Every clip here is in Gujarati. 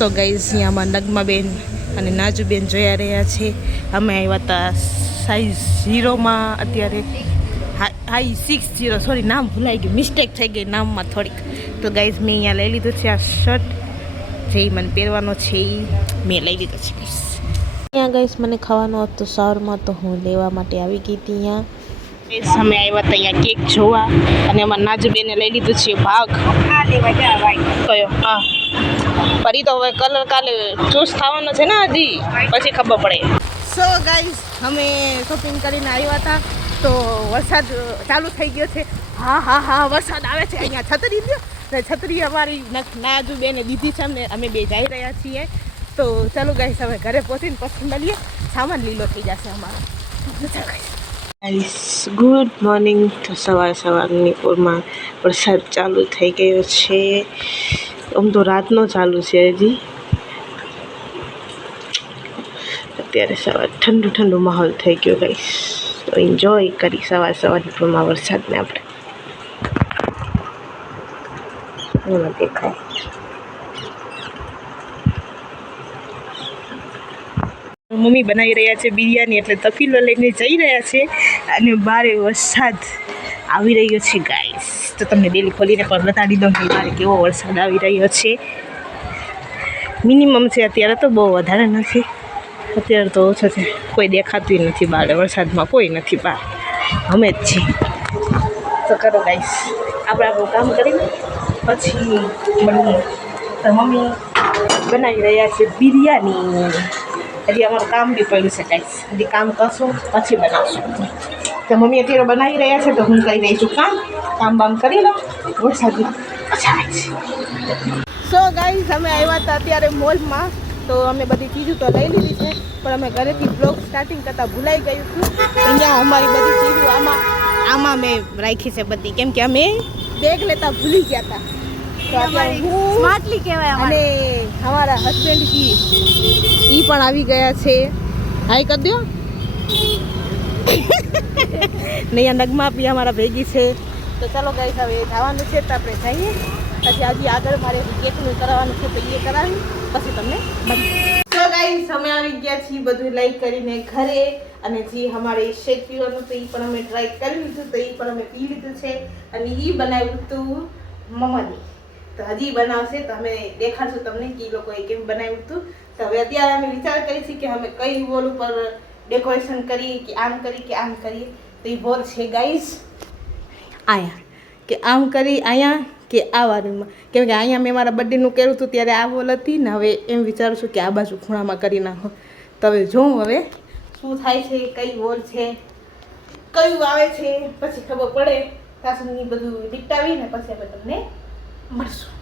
સો ગાઈઝ અહીંયામાં નગમાબેન અને નાજુબેન જોયા રહ્યા છે. અમે આવ્યા હતા સાઈઝ 0માં અત્યારે હાઈ 60 સોરી નામ ભૂલાઈ ગયું, મિસ્ટેક થઈ ગઈ નામમાં થોડીક. તો ગાઈઝ મેં અહીંયા લઈ લીધું છે આ શર્ટ જે મને પહેરવાનો છે એ મેં લઈ લીધો છે. અહીંયા ગાઈઝ મને ખાવાનો હતો સવારમાં તો હું લેવા માટે આવી ગઈ હતી. અહીંયા અમે આવ્યા હતા અહીંયા કેક જોવા અને અમારા નાજુબેને લઈ લીધું છે ભાગ. કયો? હા ફરી તો હવે કલર કાલે ચૂઝ થવાનો છે ને હજી પછી ખબર પડે. સો ગાઈઝ અમે શોપિંગ કરીને આવ્યા હતા તો વરસાદ ચાલુ થઈ ગયો છે. હા વરસાદ આવે છે. અહીંયા છત્રી લ્યો ને છત્રી અમારી નાજુબેને દીધી છે અમને, અમે બે જઈ રહ્યા છીએ. તો ચાલો ગાઈઝ હવે ઘરે પહોંચીને પછી મળીએ. સામાન લીલો થઈ જશે અમારો. Good morning. તો સવારની પોરમાં વરસાદ ચાલુ થઈ ગયો છે. આમ તો રાતનો ચાલુ છે હજી. અત્યારે સવાર ઠંડુ માહોલ થઈ ગયો ગાઈસ. તો એન્જોય કરી સવારની પોરમાં વરસાદને આપણે. એમાં દેખાય મમ્મી બનાવી રહ્યા છે બિરયાની, એટલે તપીલો લઈને જઈ રહ્યા છે અને બારે વરસાદ આવી રહ્યો છે ગાઈસ. તો તમને ડેલી ખોલીને પણ બતાડી દઉં કે બારે કેવો વરસાદ આવી રહ્યો છે. મિનિમમ છે અત્યારે, તો બહુ વધારે નથી. અત્યારે તો ઓછો છે, કોઈ દેખાતું નથી બહાર. વરસાદમાં કોઈ નથી બહાર, અમે જ છીએ. તો કરો ગાઈસ, આપણે આપણું કામ કરીને પછી મળીએ. તો મમ્મી બનાવી રહ્યા છે બિરયાની. હજી અમારું કામ બી પડ્યું છે ગાઈસ, હજી કામ કરશું પછી બનાવશું. તો મમ્મી અત્યારે બનાવી રહ્યા છે તો હું કરી રહી છું કામ બામ કરી લો. વરસાદ અચ્છા છે. સો ગાઈસ અમે આવ્યા હતા અત્યારે મોલમાં, તો અમે બધી ચીજો તો લઈ લીધી છે પણ અમે ઘરેથી બ્લોગ સ્ટાર્ટિંગ કરતાં ભૂલાઈ ગયું હતું. અહીંયા અમારી બધી ચીજો આમાં મેં રાખી છે બધી, કેમ કે અમે બેગ લેતા ભૂલી ગયા હતા. તો અત્યારે હું સ્માર્ટલી કહેવાય અને અમારા હસબન્ડજી એ પણ આવી ગયા છે. હાય કરી દો. નહીં નગમાં બી અમારા ભેગી છે. તો ચાલો ગાઈસ હવે જવાનું છે તો આપણે જઈએ. પછી હજી આગળ મારે કેકનું કરાવવાનું છે તો એ કરાવી પછી તમને મળીએ. તો ગાઈસ અમે આવી ગયા છીએ બધું લઈ કરીને ઘરે, અને જે અમારે શેક પીવાનું તો એ પણ અમે ટ્રાય કરી લીધું, તો એ પણ અમે પી લીધું છે. અને એ બનાવ્યું હતું મમ્માની, તો હજી બનાવશે તો અમે દેખાડશું તમને કે એ લોકોએ કેમ બનાવ્યું હતું. તો હવે અત્યારે અમે વિચાર કરીએ છીએ કે અમે કઈ વોલ ઉપર ડેકોરેશન કરીએ, કે આમ કરીએ કે આમ કરીએ. તો એ વોલ છે ગાઈસ અહીંયા, કે આમ કરી અહીંયા કે આ વારમાં, કેમ કે અહીંયા મેં મારા બર્થડેનું કર્યું હતું ત્યારે આ વોલ હતી ને. હવે એમ વિચારું છું કે આ બાજુ ખૂણામાં કરી નાખો. તો હવે જોઉં હવે શું થાય છે, કઈ વોલ છે, કયું આવે છે, પછી ખબર પડે. ત્યાં સુધી બધું દીપટાવીને પછી અમે તમને મળશું.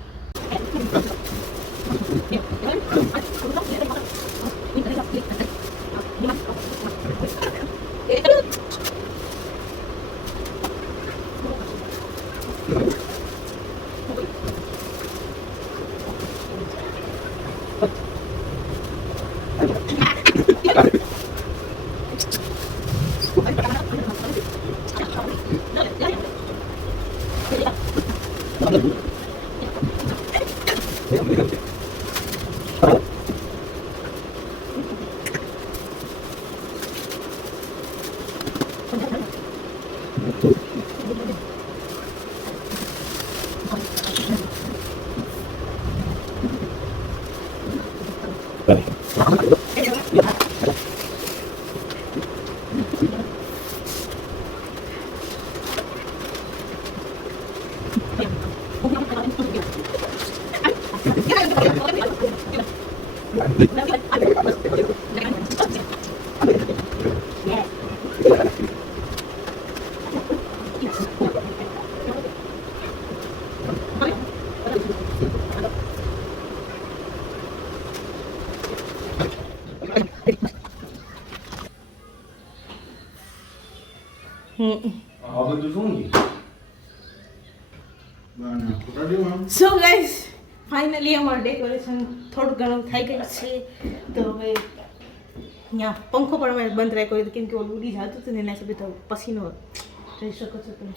સો ગાઈસ ફાઇનલી અમારું ડેકોરેશન થોડું ઘણું થઈ ગયું છે. તો હવે અહીંયા પંખો પણ અમે બંધ રાખ્યો હતો કેમ કે ઓલું ઉડી જતું હતું ને એના સુધી તો પસીનો રહી શકો છો તમે.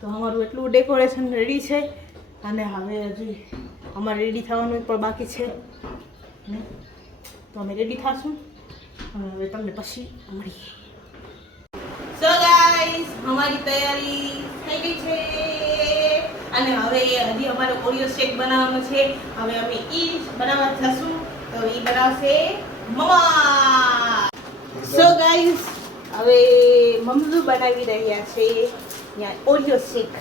તો અમારું એટલું ડેકોરેશન રેડી છે અને હવે હજી અમારે રેડી થવાનું પણ બાકી છે. ને તો અમે રેડી થાશું. હવે તમને પછી મળીએ. સો ગાઈસ અમારી તૈયારી થઈ ગઈ છે અને હવે હજી અમારે ઓરિયો શેક બનાવવાનો છે. હવે અમે ઈ બનાવવા જશું. તો ઈ બનાવશે મમ્મા. સો ગાઈસ હવે મમ્મુ બનાવી રહ્યા છે ત્યાં ઓરિયો શેક.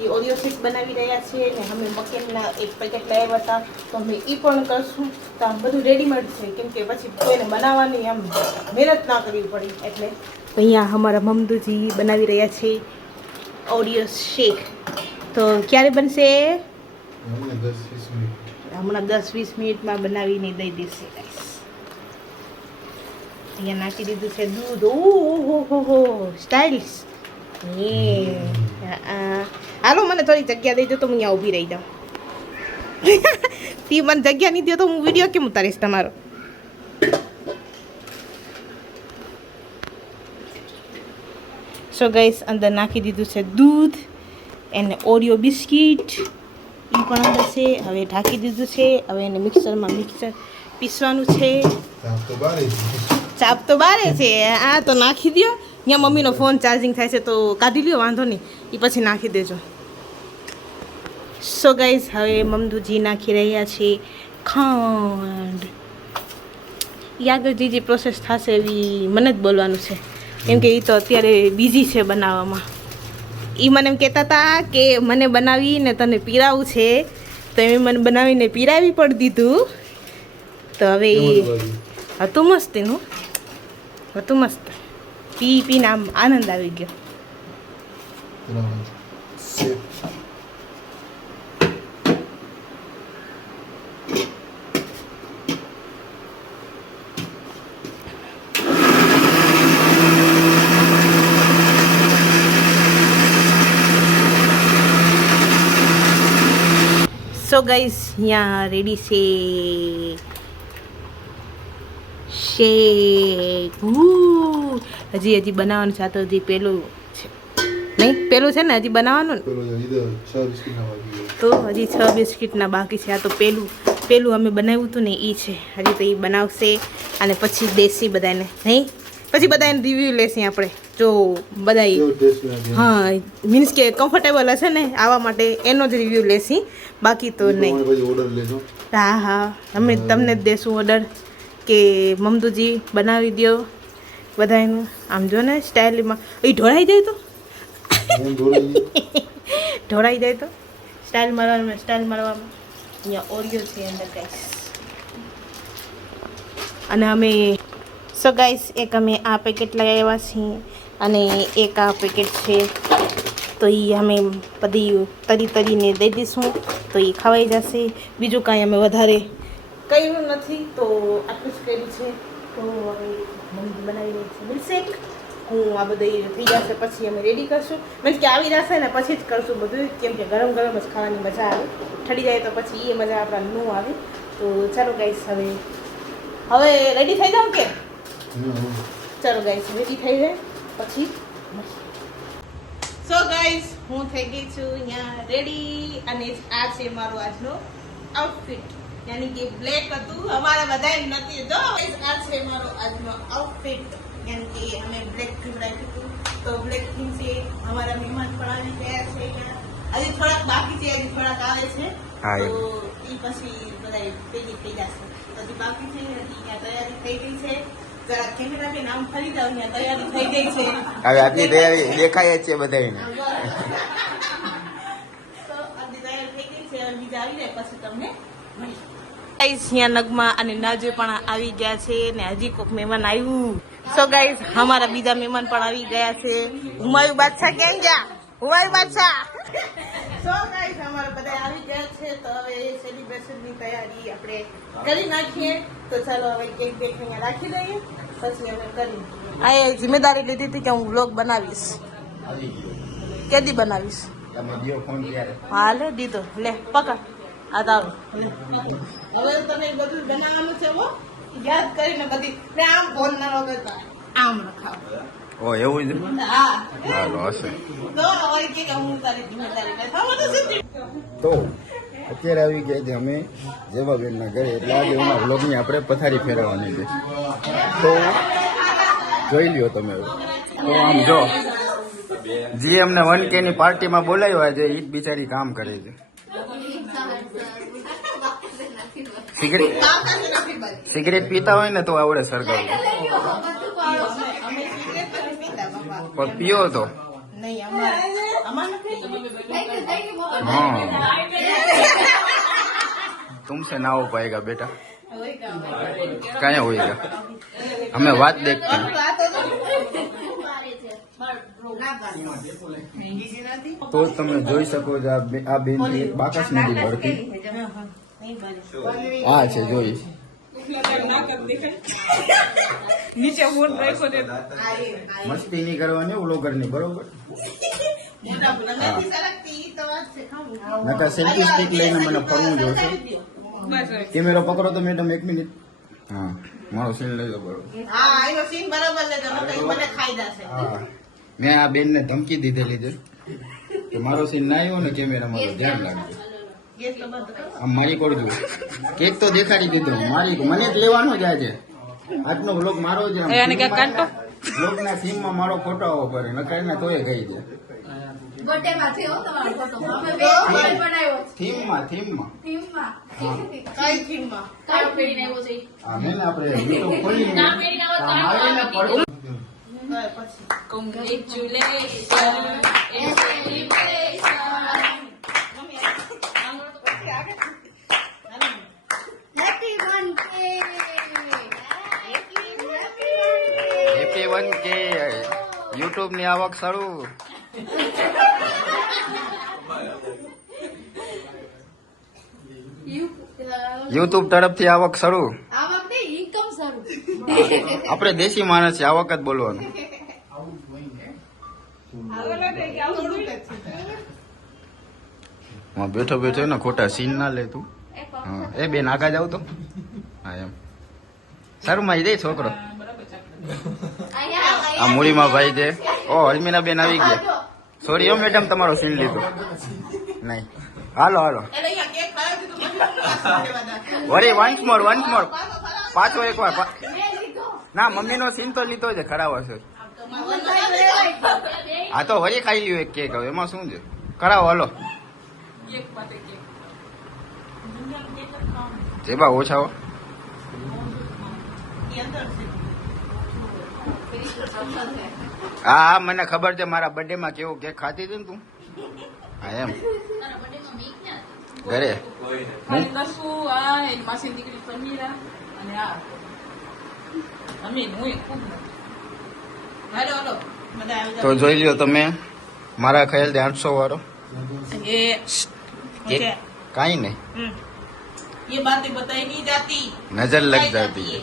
એ ઓરિયો શેક બનાવી રહ્યા છે ને અમે મકેનના એક પેકેટ લાવ્યા હતા તો અમે એ પણ કરશું. તો આમ બધું રેડીમેડ છે કેમ કે પછી કોઈને બનાવવાની આમ મહેનત ના કરવી પડી એટલે. અહીંયા અમારા મમદુજી બનાવી રહ્યા છે ઓરિયો શેક. તો ક્યારે બનશે? હમણાં 10-20 મિનિટમાં બનાવીને દઈ દેશે. અહીંયા નાખી દીધું છે દૂધ. ઓહો સ્ટાઇલિશ. હાલો મને થોડી જગ્યા દઈ દો તો હું અહીંયા ઊભી રહી જાઉં. તી મને જગ્યા નહીં દો તો હું વિડીયો કેમ ઉતારીશ તમારો? સો ગાઈસ અંદર નાખી દીધું છે દૂધ અને ઓરિયો બિસ્કિટ એ પણ અંદર છે. હવે ઢાંકી દીધું છે. હવે એને મિક્સર પીસવાનું છે. ચાપ તો બારે છે. આ તો નાખી દો. અહીંયા મમ્મીનો ફોન ચાર્જિંગ થાય છે તો કાઢી લ્યો, વાંધો નહીં, એ પછી નાખી દેજો. સો ગાઈઝ હવે મમદુજી નાખી રહ્યા છે ખાંડ. આગળ જે પ્રોસેસ થશે એવી મને જ બોલવાનું છે કેમ કે એ તો અત્યારે બિઝી છે બનાવવામાં. એ મને એમ કહેતા હતા કે મને બનાવીને તને પીરાવું છે તો એમ મને બનાવીને પીરાવી પણ દીધું. તો હવે હતું મસ્ત, એનું હતું મસ્ત. પીને આમ આનંદ આવી ગયો. સો ગાઈસ અહીંયા રેડી છે શેક. હજી બનાવવાનું છે. આ તો હજી પેલું છે નહીં, પેલું છે ને હજી બનાવવાનું ને. તો હજી 6 બિસ્કિટના બાકી છે. આ તો પેલું અમે બનાવ્યું હતું ને એ છે. હજી તો એ બનાવશે અને પછી દેશી બધાને નહીં, પછી બધાને રિવ્યૂ લેશે આપણે. જો બધા હા મીન્સ કે કમ્ફર્ટેબલ હશે ને આવવા માટે એનો જ રિવ્યૂ લેશી, બાકી તો નહીં. હા અમે તમને જ દેશું ઓર્ડર કે મમદુજી બનાવી દો બધાનું. આમ જો ને સ્ટાઇલમાં એ ઢોળાઈ જાય તો સ્ટાઇલ મારવામાં અહીંયા ઓરિયો છે અંદર ગાઈસ. અને અમે સો ગાઈસ એક અમે આ પેકેટ લગાવ્યા છીએ અને એક આ પેકેટ છે. તો એ અમે બધી તરીને દઈ દઈશું તો એ ખવાઈ જશે. બીજું કાંઈ અમે વધારે કર્યું નથી તો આટલું જ કર્યું છે. તો હવે મમ્મી બનાવી રહી છે મિલ્કશેક. હું આ બધું થઈ જશે પછી અમે રેડી કરશું. મીન્સ કે આવી જશે ને પછી જ કરશું બધું, કેમ કે ગરમ જ ખાવાની મજા આવે. ઠરી જાય તો પછી એ મજા આપણા ન આવે. તો ચાલો ગાઈસ હવે રેડી થઈ જાવ કે ચાલો ગાઈસ રેડી થઈ જાય પછી. સો ગાઈસ હું થઈ ગઈ છું અહીંયા રેડી અને આ છે મારો આજનો આઉટફિટ. યાની કે બ્લેક હતું, અમારે બધાય નથી. જો આ છે મારો આજનો આઉટફિટ. યાની કે અમે બ્લેક થીમ રાખ્યું હતું તો બ્લેક થીમ છે. અમારા મહેમાન પણ આવી ગયા છે. હજી થોડાક બાકી છે, હજી થોડાક આવે છે તો એ પછી બધા ભેગી થઈ જશે. હજી બાકી છે, હજી અહીંયા તૈયારી થઈ ગઈ છે. જરા કેમેરા બેન આમ ફરી જાવ, અહીંયા તૈયારી થઈ ગઈ છે. હવે આટલી તૈયારી દેખાય છે બધાને. તો આટલી તૈયારી થઈ ગઈ છે. બીજા આવી જાય પછી તમને મળી. અહીંયા નગમા અને નાજે પણ આવી ગયા છે ને હજી કોઈક મહેમાન આવ્યું. સો ગાઈસ અમારા બીજા મહેમાન પણ આવી ગયા છે. હુમાયુ બાદશાહ ક્યાં ગયા? હુમાયુ બાદશાહ. સો ગાઈસ અમારા બધા આવી ગયા છે તો હવે સેલિબ્રેશનની તૈયારી આપણે કરી નાખીએ. તો ચાલો હવે કેક અહીંયા રાખી દઈએ પછી અમે કરીએ. આ જિમ્મેદારી લીધી હતી કે હું વ્લોગ બનાવીશ. કેદી બનાવીશ? હા લે દીધો, લે પકડ. આ તારું. હવે તને બધું બનાવવાનું છે હો, યાદ કરીને બધી. આમ ફોન ના વગર આમ રખાવ. ઓ એવું જ. હા હાલો હશે તો હવે કે હું તારી જિમ્મેદારી લે. તો અત્યારે આવી ગયા છે અમે જેવાબેનના ઘરે, એટલે આજે એના વ્લોગની આપણે પથારી ફેરવવાની છે. તો જોઈ લ્યો તમે. તો આમ જો જે અમને 1K ની પાર્ટીમાં બોલાવ્યા છે એ જ બિચારી કામ કરે છે. સિગરેટ પીતા હોય ને તો આવડે સરકારું, પણ પીઓ તો हाँ तुमसे ना हो पाएगा बेटा, क्या होएगा, हमें बात देखते हैं. તો તમે જોઈ શકો છો આ બેન બાકસ નથી ભરતી. હા છે જોઈ નીચે ફોન રાખ્યો છે. મસ્તી નહીં કરવાની વ્લોગરની, બરોબર? નકા સેલ્ફી સ્ટિક લઈને મને ફરવું જોશે. કેમેરો પકડો તો મેડમ 1 મિનિટ. હા મારો સીન લઈ લો, બરોબર? હા એનો સીન બરાબર લેજો, નકર મને ખાઈ જશે. હા મેં આ બેન ને ધમકી દીધેલી છે કે મારો સીન ના આવ્યો ને કેમેરામાં તો ધ્યાન રાખજો. ગેસ તો બંધ કરો. આમ મારી કરજો. કેક તો દેખાડી દીધો, મારી મને જ લેવાનો જ આજે. આજનો વ્લોગ મારો જ. વ્લોગના સીમમાં મારો ફોટો આવવો પડે, નકર ને તોય ગઈ છે. થીમમાં કઈ થીમમાં? હા મેં આપણે YouTube ખોલીને આવીને પડ્યું. હેપી 1K YouTube ની આવક સારું. YouTube તરફથી આવક શરૂ. આપણે દેશી માણસ છે, આવક જ બોલવાનું. બેઠો બેઠો ને ખોટા સીન ના લે તું. હા એ બેન આગા જાવ તો. હા એમ સારું મારી દે છોકરો. આ મૂડીમાં ભાઈ છે. ઓ અલ્મીના બેન આવી ગયા. સોરી મેડમ તમારો સીન લીધો નહીં. હાલો હાલો વરી વન્સ મોર પાછો એક વાર. ના મમ્મીનો સીન તો લીધો છે, ખરાબ હશે. હા તો વરી ખાઈ લ્યો એક કેક, હવે એમાં શું છે, કરાવો હાલો. જે બા ઓછા હા મને ખબર છે, મારા બર્થડે માં કેવો કેક ખાતી હતી ને તું. હા એમ ઘરે તો જોઈ લ્યો તમે, મારા ખ્યાલ 800 વાળો કાઈ નહીં, ये बातें बताई नहीं जाती, नजर लग जाती है.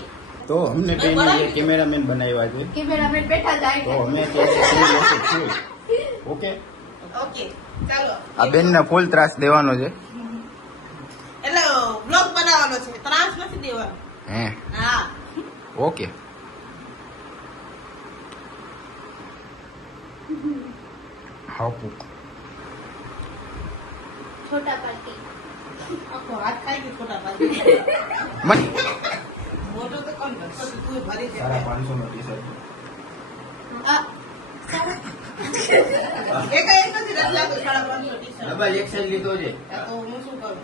तो हमने बेन ये कैमरामैन बनाया है, कैमरामैन बैठा जाए तो हमें कैसे ओके ओके ચાલો. આ બેન ને ફૂલ ત્રાસ દેવાનો છે, એટલે બ્લોગ બનાવવાનો છે, ત્રાસ નથી દેવાનો. હે હા ઓકે. હા छोटा पार्टी આખો હાથ ખાઈ ગયો ખોટા પાડી. મત મોટો તો કોણ કરતો તું ભરી દે. 550 નો ટી-શર્ટ એક નથી રજા તો 550 ટી-શર્ટ ડબલ એક્સેલ લીધો છે. તો હું શું કરું?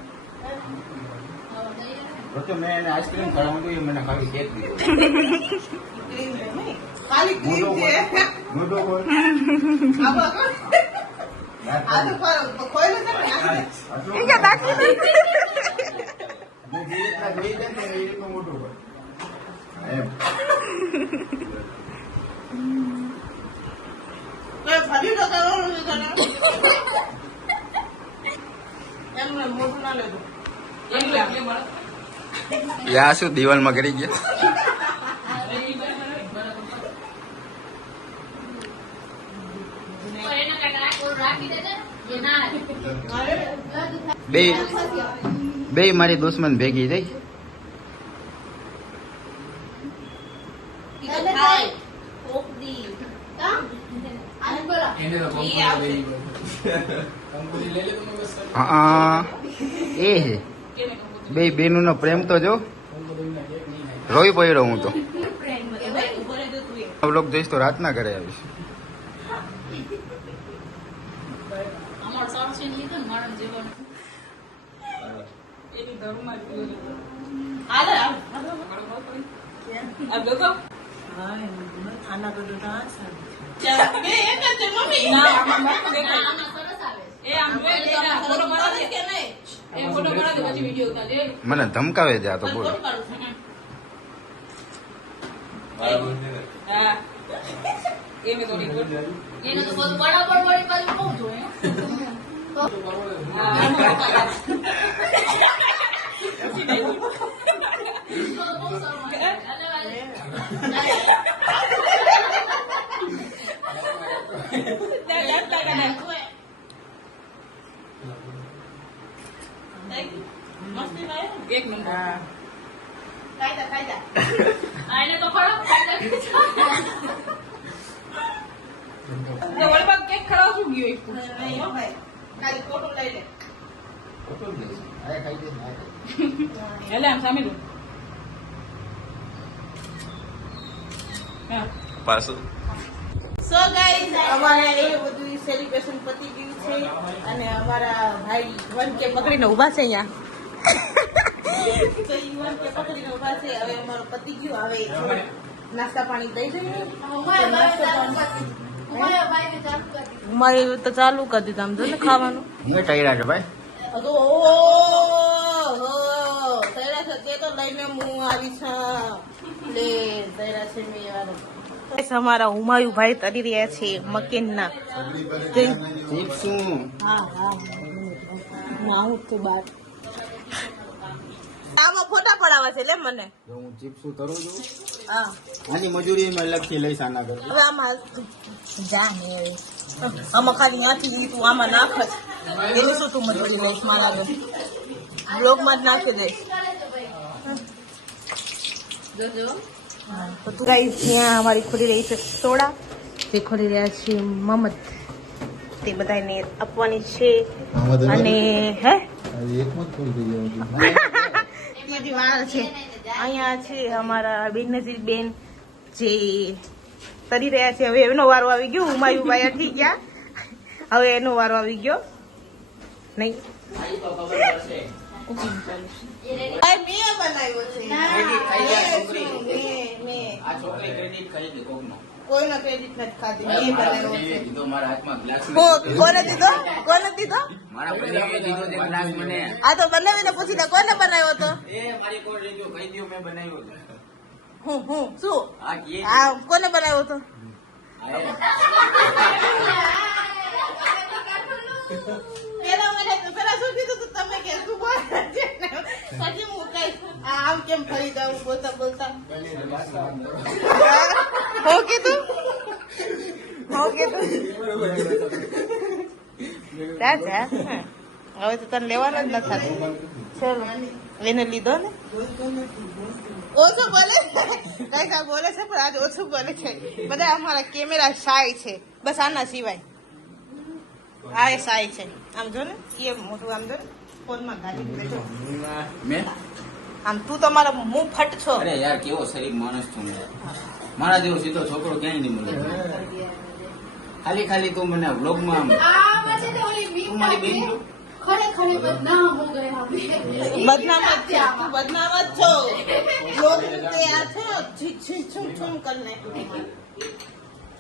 તો મેં એને આઈસ્ક્રીમ ખાવાનું તો મને ખાલી કેક દીધો. ક્રીમ નહીં ખાલી ક્રીમ છે. મોટો કોઈ આબા કોણ? આ તો ખોયલું છે ને આટલું મેં જે રીતના જોઈ છે ને એ રીતનું મોટું હોય એમ. ફરી તો કરવાનું છે તને. એમને મોટું ના લેતું. યા શું દિવાલમાં કરી ગયા. બે મારી દુશ્મન ભેગી થઈ. હા એ હે બે બેનું નો પ્રેમ તો જો રોઈ પડ્યો હું તો બ્લોગ જોઈશ તો રાતના ઘરે આવીશ મને ધમકાવે છે આ તો બોલ એક નંબર કાયદા આને તો ખરો જે વળબા કેક ખરાવ શું ગયો એક નહીં હો ભાઈ ખાલી ફોટો લઈ લે એટલે આમ સામે લો પાછું સો ગાઈસ અમારા એ બધું સેલિબ્રેશન પતી ગયું છે અને અમારા ભાઈ વન કે પકડીને ઊભા છે અહીંયા તો ઈ વન કે પકડીને ઊભા છે હવે અમારો પતી ગયું હવે નાસ્તા પાણી દઈ દઈએ અમારે તો ચાલુ કરી દીધું આમ જો ને ખાવાનું હું ટાયરા છે ભાઈ તૈરા છે તે તો લઈને હું આવી છું લે તૈરા છે મેં વાળો અમારા હુમાયુ ભાઈ તરી રહ્યા છે મકેનના હા હું તો બાર આમાં ફોટા પડાવે છે લે મને જો હું ચીપ્સું તરું છું હા આની મજૂરી મેં લખી લઈશ આના ઘર હવે આમાં જા ને આમાં ખાલી નાખી તું આમાં નાખ જ એની શું તું મજૂરી લઈશ મારા ઘર બ્લોગમાં જ નાખી દઈશ જોજો તો ગાઈસ ત્યાં અમારી ખોલી રહી છે સોડા તે ખોલી રહ્યા છે મમદ તે બધાને આપવાની છે અને હે ત્યાંથી વાર છે અહીંયા છે અમારા બેનનજીર બેન જે તરી રહ્યા છે હવે એનો વારો આવી ગયો હુમાયુભાઈ અટકી ગયા હવે એનો વારો આવી ગયો નહીં કોઈનો ક્રેડિટ નથી ખાધી મેં બનાવ્યો છે કોને દીધો આ તો બનાવીને પૂછી લે કોને બનાવ્યો હતો હું શું આ કોને બનાવ્યો હતો પેલા શું કીધું તું તમે કે શું બોલે પછી હું કઈ આમ કેમ ફરી દઉં બોલતા હો કીધું હવે તો તને લેવાનું જ નથી ચલો એને લીધો ને ઓછું બોલે કઈ કા બોલે છે પણ આજ ઓછું બોલે છે બધા અમારા કેમેરા શાય છે બસ આના સિવાય આ એ શાય છે આમ જો ને એ મોટું આમ જો ને ફોનમાં ગાડી બેઠો મેં આમ તું તો મારો મું ફટ છો અરે યાર કેવો શરીફ માણસ છું મારા જેવો સીધો છોકરો ક્યાંય નહીં મળે ખાલી તું મને વ્લોગમાં તું મારી બેન છો खड़े बदनाम हो गए हम बदनाम मत थे आप बदनाम मत छो लोग तैयार थे छुम छुम करने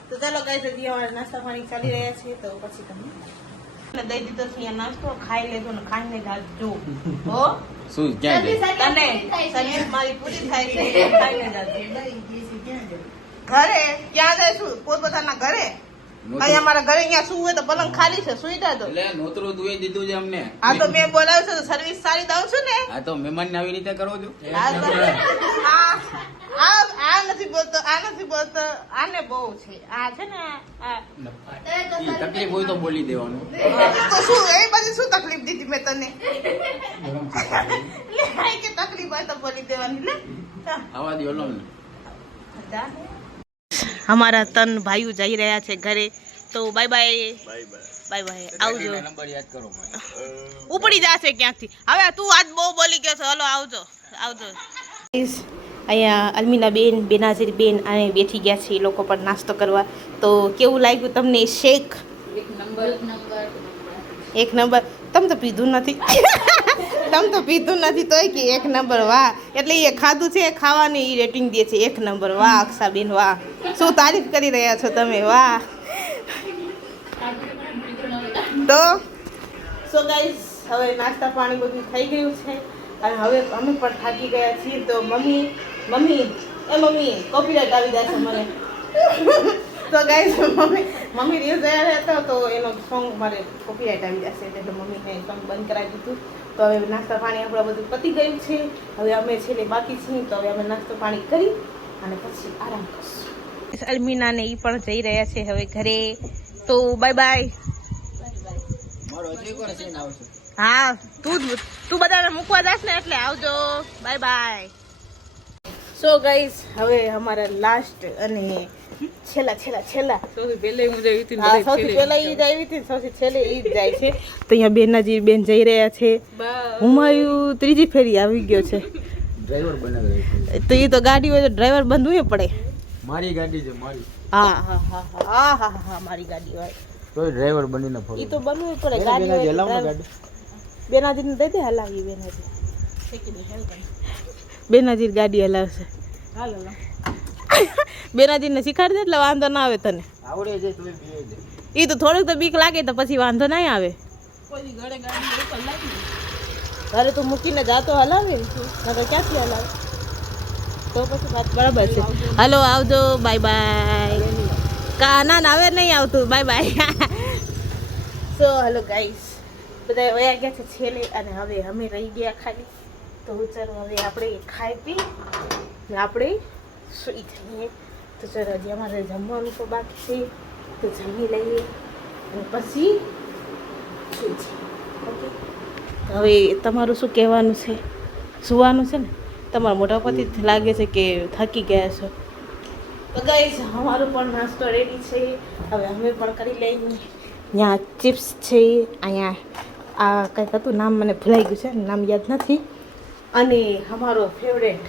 तो चलो गाइस अभी हमारा नाश्ता पानी चली રહ્યા છે તો પછી તમને દઈ દીધો છે નાસ્તો ખાઈ લેજો ને ખાઈને જાજો હો શું ક્યાં જાય તને શરીર મારી પૂરી થાય છે ખાઈને જાજો ઘરે ક્યાં જઈશું પોતપોતાના ઘરે અહીં અમારા ઘરે અહીંયા શું હોય તો પલંગ ખાલી છે સુઈ જાજો એટલે નોતરું તું દીધું છે અમને આ તો મેં બોલાવ્યું છે તો સર્વિસ સારી દઉં છું ને આ તો મહેમાન ને આવી રીતે કરો છો આ નથી બોલતો આને બહુ છે આ છે ને તકલીફ હોય તો બોલી દેવાનું તો શું એ બધી શું તકલીફ દીધી મેં તને કે તકલીફ હોય તો બોલી દેવાની લે આવા દો લો અમારા તન ભાઈઓ જઈ રહ્યા છે ઘરે તો બાય બાય. બાય બાય, આવજો. નંબર યાદ કરો ઉપડી જશે ક્યાંકથી. હવે તું આજ બહુ બોલી ગયો છો. હલો આવજો આવજો. અહીંયા અલ્મીના બેન, બેનાઝીર બેન અને બેઠી ગયા છે એ લોકો પણ નાસ્તો કરવા. તો કેવું લાગ્યું તમને શેક? એક નંબર. તમે તો પીધું નથી. તમે તો પીધું નથી તોય કે એક નંબર. વાહ, એટલે એ ખાધું છે, ખાવાની એ રેટિંગ દે છે 1 નંબર. વાહ અક્ષાબેન વાહ, શું તારીફ કરી રહ્યા છો તમે. વાહ. તો સો ગાઈસ, હવે નાસ્તા પાણી બધું થઈ ગયું છે અને હવે અમે પણ થાકી ગયા છીએ. તો મમ્મી કોપીરાઇટ આવી જાય છે મને. તો ગાઈસ મમ્મી રીલ તૈયાર હતા તો એનો સોંગ મારે કોપીરાઇટ આવી જશે એટલે મમ્મીને સોંગ બંધ કરાવી દીધું. તો હવે નાસ્તા પાણી આપણું બધું પતી ગયું છે. હવે અમે છેલ્લે બાકી છીએ તો હવે અમે નાસ્તો પાણી કરી અને પછી આરામ કરશું. અલ્મીના ને એ પણ જઈ રહ્યા છે હવે ઘરે. તો બાય બાય. હા, તું બધાને મૂકવા જાસ ને એટલે આવજો. Bye bye. સો ગાઈસ, હવે અમારા લાસ્ટ અને છેલ્લા સૌથી પહેલા ઈ જ આવી હતી, સૌથી છેલ્લે ઈ જ જાય છે. તો અહીંયા બેનાજી બેન જઈ રહ્યા છે. હુમાયું ત્રીજી ફેરી આવી ગયો છે. ડ્રાઈવર બનાવી તો એ તો ગાડી હોય તો ડ્રાઈવર બંધવું પડે. મારી ગાડી છે મારી. હા મારી ગાડી હોય તો ડ્રાઈવર બનીને ફરો. એ તો બનવું પડે. ગાડી હોય તો driver. બેનાજીને દઈ દે, હલાવી બેનાજી ગાડી હલાવશે. બેનાજીને શીખાડી દે એટલે વાંધો ના આવે તને. આવડે છે તોય પીએ છે. એ તો થોડુંક તો બીક લાગે તો પછી વાંધો નહીં આવે. ઘરે તો મૂકીને જાતો હલાવે નકર ક્યાંથી હલાવે? તો પછી વાત બરાબર છે. હલો આવજો. Bye bye. ના હવે નહીં આવતું. Bye bye. સો હલો ગાઈસ, બધા વયા ગયા છે છેલ્લે અને હવે અમે રહી ગયા ખાલી. તો ચાલો હવે આપણે ખાઈ પી ને આપણે સુઈ જઈએ. તો ચાલો હજી અમારે જમવાનું તો બાકી છે તો જમી લઈએ અને પછી સુઈ જઈએ. ઓકે, હવે તમારું શું કહેવાનું છે? સુવાનું છે ને? તમારા મોટા પરથી લાગે છે કે થાકી ગયા છો. તો ગાઈસ, અમારો પણ નાસ્તો રેડી છે. હવે અમે પણ કરી લઈએ. ત્યાં ચિપ્સ છે, અહીંયા આ કંઈક હતું નામ મને ભૂલાઈ ગયું છે, નામ યાદ નથી. અને અમારો ફેવરેટ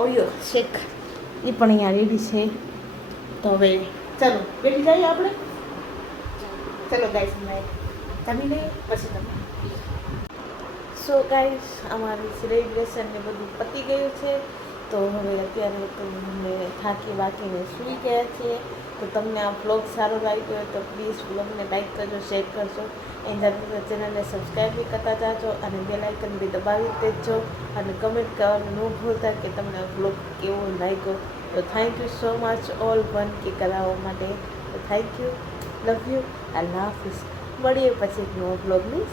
ઓરિયો શેક એ પણ અહીંયા રેડી છે. તો હવે ચાલો બેઠી જઈએ આપણે. ચલો ગાઈસ, અમે જમી લઈએ પછી તમે. સો ગાઈસ, અમારું સેલિબ્રેશન ને બધું પતી ગયું છે. તો હવે અત્યારે તો અમે થાકી બાકીને સૂઈ ગયા છીએ. તો તમને આ વ્લોગ સારો લાગ્યો હોય તો પ્લીઝ વ્લોગને લાઈક કરજો, શેર કરજો. એની સાથે ચેનલને સબસ્ક્રાઈબ બી કરતા જાજો અને બેલ આઇકન બી દબાવી દેજો અને કમેન્ટ કરવાનું ન ભૂલતા કે તમને આ વ્લોગ કેવો લાગ્યો. તો thank you so much all one કે કરાવવા માટે. તો થેન્ક યુ, લવ યુ, અલ્લાહ હાફિઝ. મળીએ પછી નવો વ્લોગની